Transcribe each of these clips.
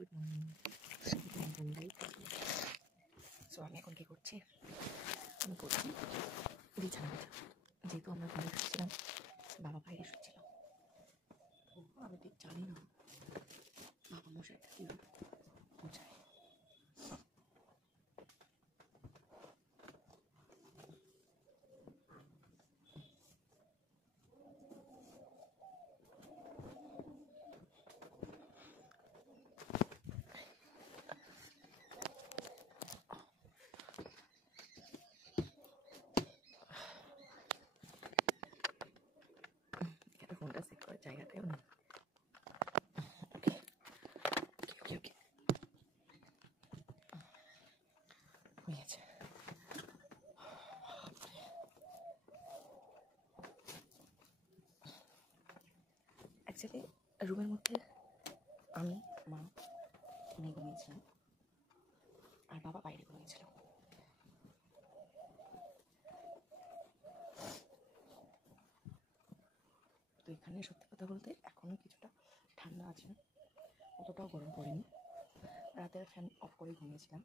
Good morning বন্ধুরাই। So আমি এখন কী করছি, আমি করছি বিছানা গোছা। যেহেতু আমরা ঘরে শুচ্ছিলাম, বাবা বাইরে শুচ্ছিল, তো আমি ঠিক জানি না বাবা মশাইটা কীভাবে গোছায়। ফোনটা সেট করার জায়গাটাও নেই। ওকে ওকে ওকে হয়ে গেছে। অ্যাকচুয়ালি রুমের মধ্যে আমি, মা, মেয়ে ঘুমিয়েছিলাম আর বাবা বাইরে ঘুমিয়েছিল। তো এখানে সত্যি কথা বলতে এখনও কিছুটা ঠান্ডা আছে, অতটাও গরম পড়েনি। রাতের ফ্যান অফ করে ঘুমিয়েছিলাম,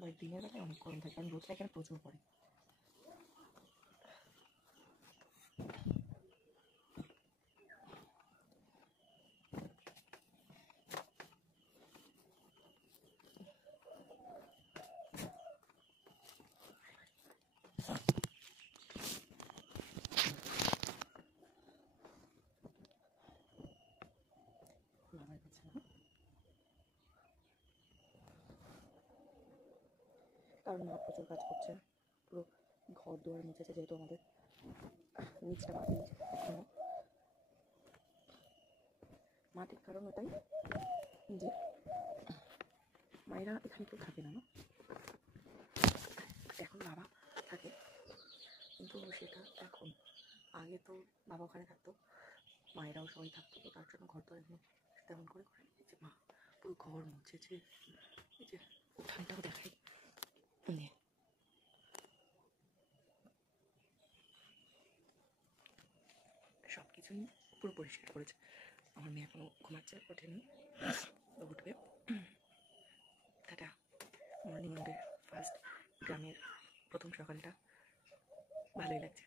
বাট দিনের বেলায় অনেক গরম থাকে, কারণ রোদটা এখানে প্রচুর পড়ে। আমার কাছে না, কারণ মা প্রচুর কাজ করছে, পুরো ঘর দুয়ার মুছেছে, যেহেতু আমাদের নিচটা মাটি এখনো মাটির। কারণ ওটাই যে মায়েরা এখানে কেউ থাকে না, এখন বাবা থাকে, কিন্তু সেটা এখন, আগে তো বাবা ওখানে থাকতো, মায়েরাও সবাই থাকতো, তো তার জন্য ঘর তো এখন তেমন করে করে যে মা পুরো ঘর মুছেছে। এই যে উঠানটাও দেখাই, সব কিছুই পুরো পরিষ্কার করেছে। আমার মেয়ে এখনও ঘুমাচ্ছে, ওঠেনি, উঠবে। টাটা। মর্নিং ওয়াকের ফার্স্ট গ্রামের প্রথম সকালটা ভালোই লাগছে।